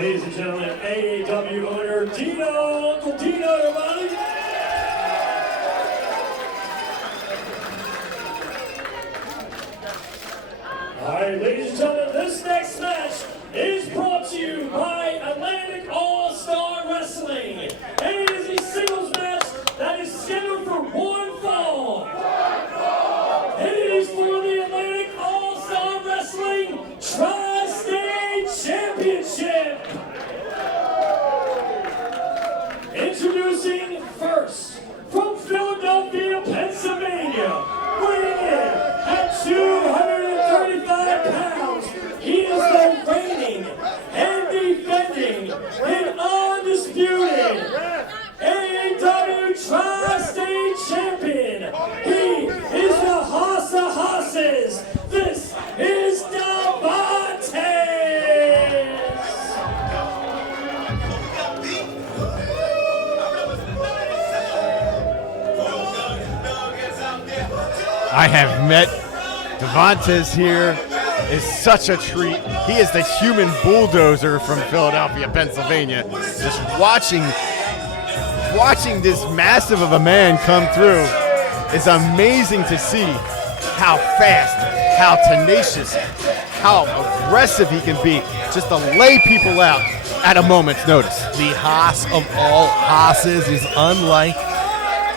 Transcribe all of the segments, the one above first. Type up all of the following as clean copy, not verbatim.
Ladies and gentlemen, AAW owner Dino, Uncle Dino, everybody. All right, ladies and gentlemen, this next match is brought to you by Atlantic All-Star Wrestling. And it is a singles match that is scheduled for one fall. And it is for the Atlantic All-Star Wrestling Tri-State Championship. Introducing first, from Philadelphia, Pennsylvania, weighing in at 235 pounds, he is the reigning and defending and undisputed AAW Tri-State Champion. He is the Hoss of Hosses. This is Devantes. I have met Devantes here. It's such a treat. He is the human bulldozer from Philadelphia, Pennsylvania. Just watching this massive of a man come through is amazing to see how fast, how tenacious, how aggressive he can be, just to lay people out at a moment's notice. The Hoss of all Hosses is unlike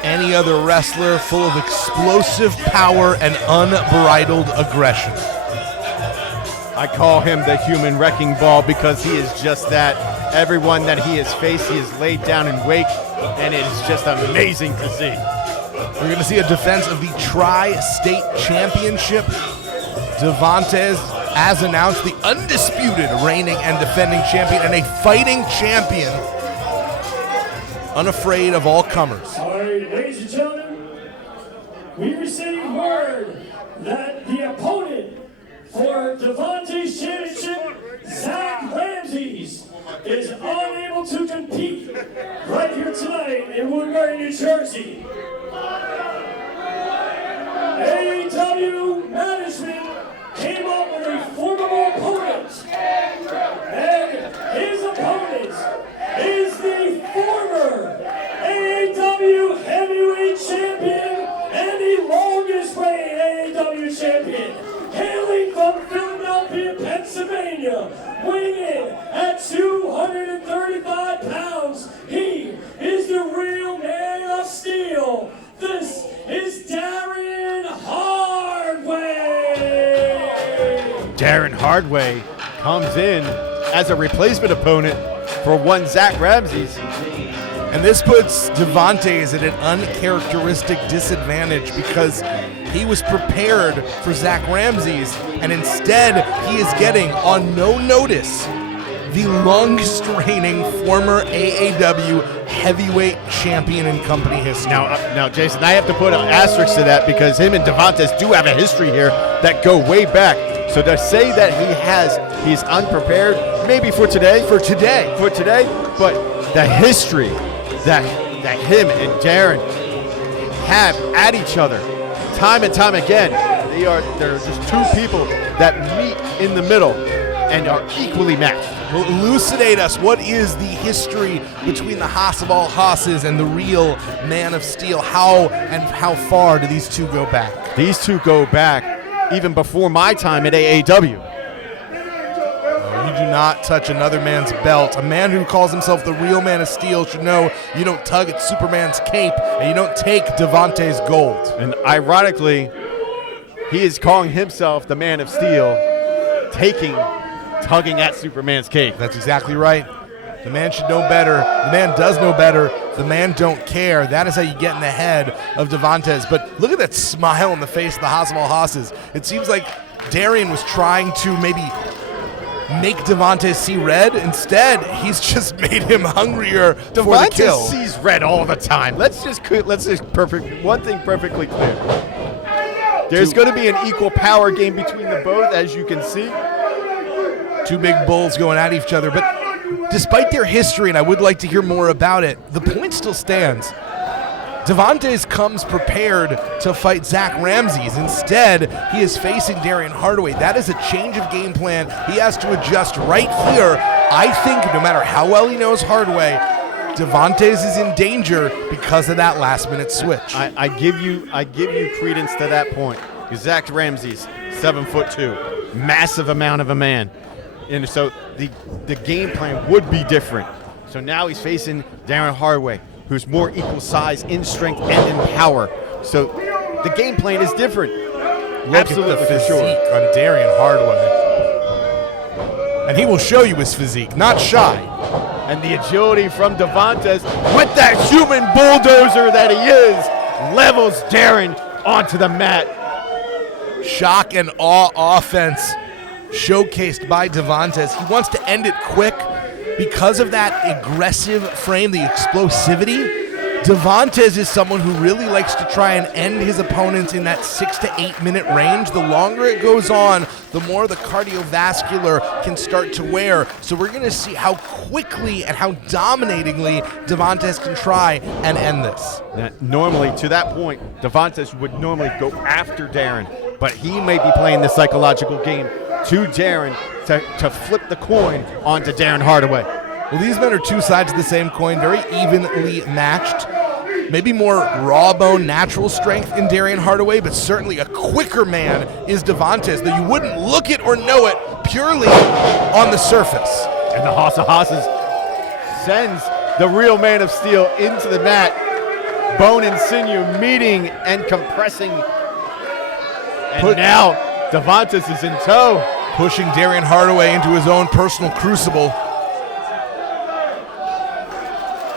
any other wrestler, full of explosive power and unbridled aggression. I call him the human wrecking ball because he is just that. Everyone that he has faced, he has laid down in wake, and it is just amazing to see. We're going to see a defense of the Tri-State Championship. Devantes, as announced, the undisputed reigning and defending champion and a fighting champion, unafraid of all comers. All right, ladies and gentlemen, we received word that the opponent for Devantes Championship, Zach Ramses, is unable to compete right here tonight in Woodbury, New Jersey. AAW management came up with a formidable opponent, and his opponent is the former AAW Heavyweight Champion and the longest reigning AAW Champion, hailing from Philadelphia, Pennsylvania, weighing in at 235 pounds. He is the real man of steel. This is Darien Hardway. Darien Hardway comes in as a replacement opponent for one Zach Ramses. And this puts Devantes at an uncharacteristic disadvantage because he was prepared for Zach Ramses, and instead he is getting, on no notice, the longest reigning former AAW Heavyweight Champion in company history. Now, Jason, I have to put an asterisk to that because him and Devantes do have a history here that go way back. So to say that he's unprepared, maybe for today, but the history that him and Darien have at each other, time and time again, they're just two people that meet in the middle and are equally matched. Well, elucidate us. What is the history between the Hoss of all Hosses and the real Man of Steel? How far do these two go back? These two go back even before my time at AAW. You do not touch another man's belt. A man who calls himself the real Man of Steel should know you don't tug at Superman's cape and you don't take Devantes' gold. And ironically, he is calling himself the Man of Steel, tugging at Superman's cape. That's exactly right. The man should know better. The man does know better. The man don't care. That is how you get in the head of Devantes. But look at that smile on the face of the Hoss of all Hosses. It seems like Darien was trying to maybe make Devantes see red. Instead, he's just made him hungrier for the kill. Devantes sees red all the time. Let's just one thing perfectly clear. There's going to be an equal power game between the both, as you can see. Two big bulls going at each other, but despite their history, and I would like to hear more about it, the point still stands. Devantes comes prepared to fight Zach Ramses. Instead, he is facing Darien Hardway. That is a change of game plan. He has to adjust right here I think no matter how well he knows Hardway, Devantes is in danger because of that last-minute switch. I give you credence to that point. Zach Ramsey's 7'2", massive amount of a man, and so the game plan would be different. So now he's facing Darien Hardway, who's more equal size in strength and in power. So the game plan is different. Look Absolutely, at the for physique sure. on Darien Hardway. And he will show you his physique, not shy. And the agility from Devantes with that human bulldozer that he is, levels Darien onto the mat. Shock and awe offense showcased by Devantes. He wants to end it quick because of that aggressive frame, the explosivity. Devantes is someone who really likes to try and end his opponents in that 6 to 8 minute range. The longer it goes on, the more the cardiovascular can start to wear. So we're going to see how quickly and how dominatingly Devantes can try and end this. Normally, to that point, Devantes would normally go after Darien, but he may be playing the psychological game to Darien to flip the coin onto Darien Hardway. Well, these men are two sides of the same coin, very evenly matched. Maybe more raw bone, natural strength in Darien Hardway, but certainly a quicker man is Devantes, though you wouldn't look it or know it purely on the surface. And the Hoss of Hosses sends the real man of steel into the mat. Bone and sinew meeting and compressing. And now Devantes is in tow. Pushing Darien Hardway into his own personal crucible.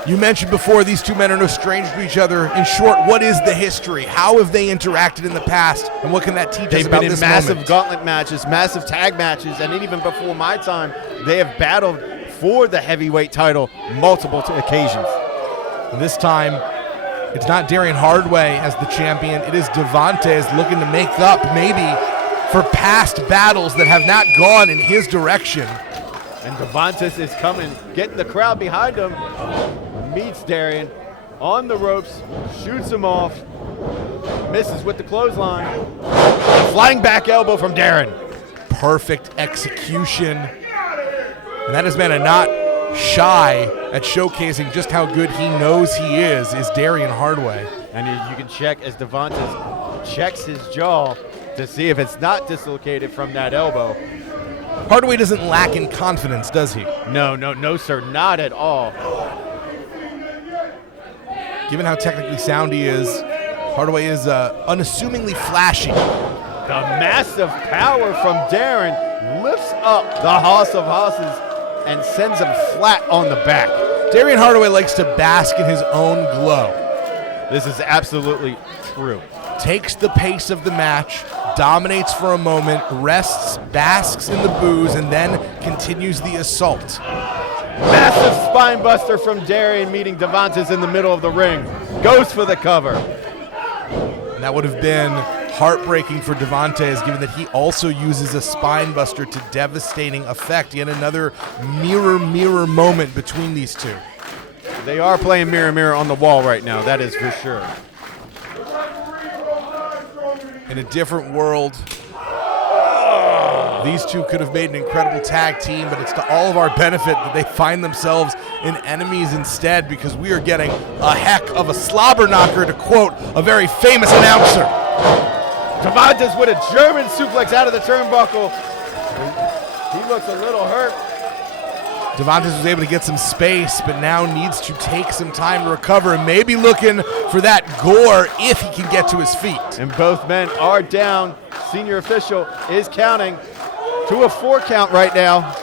You mentioned before these two men are no strangers to each other. In short, what is the history? How have they interacted in the past, and what can that teach us about this moment? They've been in massive gauntlet matches, massive tag matches, and even before my time, they have battled for the heavyweight title multiple occasions. And this time, it's not Darien Hardway as the champion. It is Devantes looking to make up maybe for past battles that have not gone in his direction. And Devantes is coming, getting the crowd behind him. Meets Darien on the ropes, shoots him off, misses with the clothesline. Flying back elbow from Darien. Perfect execution. And that has been a not shy at showcasing just how good he knows he is Darien Hardway. And you can check as Devantes checks his jaw to see if it's not dislocated from that elbow. Hardway doesn't lack in confidence, does he? No, sir, not at all. Given how technically sound he is, Hardway is unassumingly flashy. The massive power from Darien lifts up the Hoss of Hosses and sends him flat on the back. Darien Hardway likes to bask in his own glow. This is absolutely true. Takes the pace of the match, dominates for a moment, rests, basks in the booze, and then continues the assault. Massive spine buster from Darien meeting Devantes in the middle of the ring. Goes for the cover. And that would have been heartbreaking for Devantes, given that he also uses a spine buster to devastating effect. Yet another mirror moment between these two. They are playing mirror on the wall right now, that is for sure. In a different world, these two could have made an incredible tag team, but it's to all of our benefit that they find themselves in enemies instead, because we are getting a heck of a slobber knocker, to quote a very famous announcer. Devantes with a German suplex out of the turnbuckle. He looks a little hurt. Devantes was able to get some space, but now needs to take some time to recover and maybe looking for that gore if he can get to his feet. And both men are down. Senior official is counting to a 4 count right now.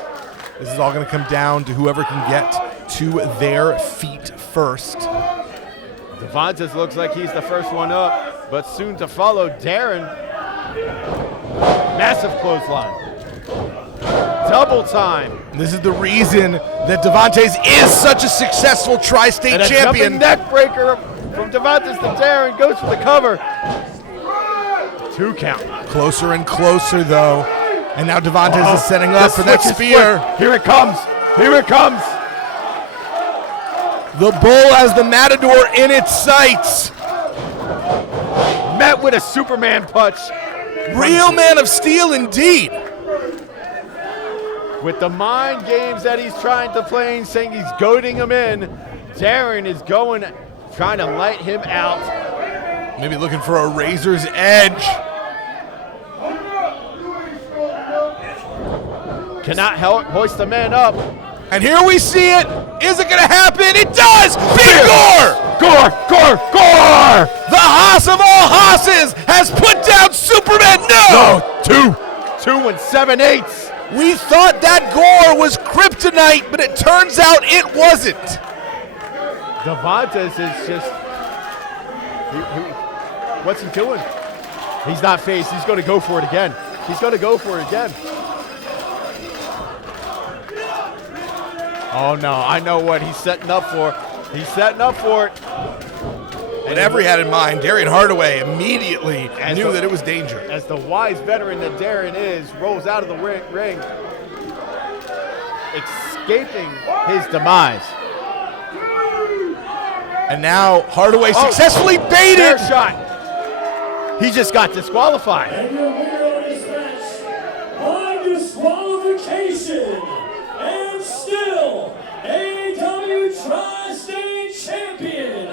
This is all going to come down to whoever can get to their feet first. Devantes looks like he's the first one up, but soon to follow Darien. Massive clothesline. Double time. This is the reason that Devantes is such a successful Tri-State champion. Jumping neck breaker from Devantes to Darien, goes for the cover. 2 count. Closer and closer though. And now Devantes is setting up for that spear. Here it comes. Here it comes. The bull has the matador in its sights. Met with a Superman punch. Real man of steel indeed. with the mind games that he's trying to play and saying he's goading him in, Darien is trying to light him out. Maybe looking for a razor's edge. Cannot hoist the man up. And here we see it. Is it going to happen? It does! Big Gore! Gore! Gore! Gore! The Haas of all Haasses has put down Superman. No! 2 and 7/8. We thought that Gore was kryptonite, but it turns out it wasn't. Devantes is just, what's he doing? He's not phased. He's going to go for it again. He's going to go for it again. Oh no, I know what he's setting up for. He's setting up for it. Whatever he had in mind, Darien Hardway immediately knew that it was danger. As the wise veteran that Darien is, rolls out of the ring, escaping his demise. And now Hardway successfully baited. Fair shot. He just got disqualified. And your winner of this match, by disqualification, and still AAW Tri-State Champion,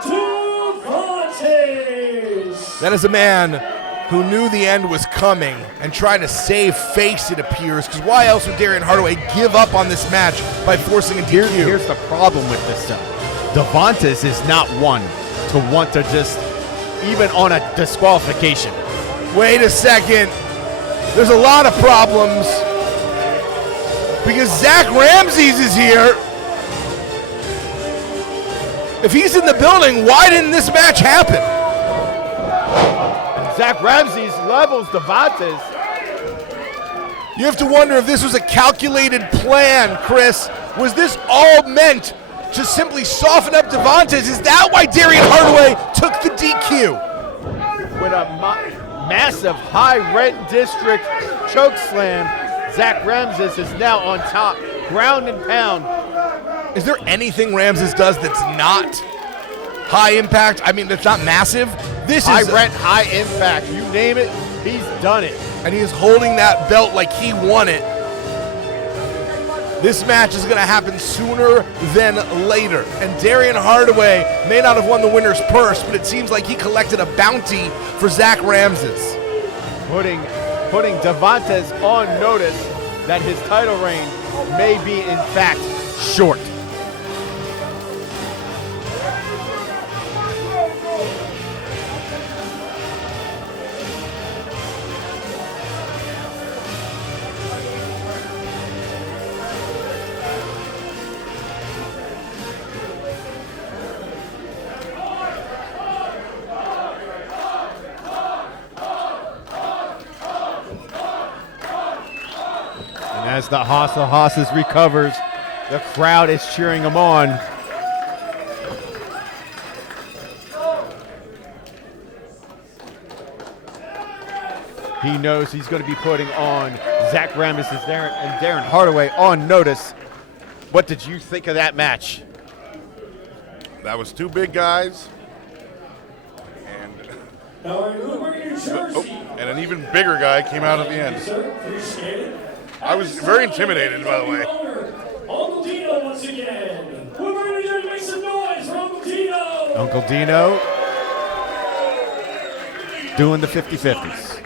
Devantes. That is a man who knew the end was coming and tried to save face, it appears, because why else would Darien Hardway give up on this match by forcing a DQ? Here's the problem with this stuff. Devantes is not one to want to just, even on a disqualification. Wait a second. There's a lot of problems because Zach Ramses is here. If he's in the building, why didn't this match happen? Zach Ramses levels Devantes. You have to wonder if this was a calculated plan, Chris. Was this all meant to simply soften up Devantes? Is that why Darien Hardway took the DQ? With a massive high rent district choke slam, Zach Ramses is now on top, ground and pound. Is there anything Ramses does that's not high impact? I mean, that's not massive. This High is rent, high impact. You name it, he's done it. and he is holding that belt like he won it. This match is going to happen sooner than later. And Darien Hardway may not have won the winner's purse, but it seems like he collected a bounty for Zach Ramses. Putting Devantes on notice that his title reign may be, in fact, short. As the Haas of Hosses recovers, the crowd is cheering him on. He knows he's going to be putting on Zach Ramses and Darien Hardway on notice. What did you think of that match? That was two big guys. And an even bigger guy came out at the end. I was very intimidated, by the way. Uncle Dino once again. We're going to make some noise for Uncle Dino. Uncle Dino doing the 50-50s.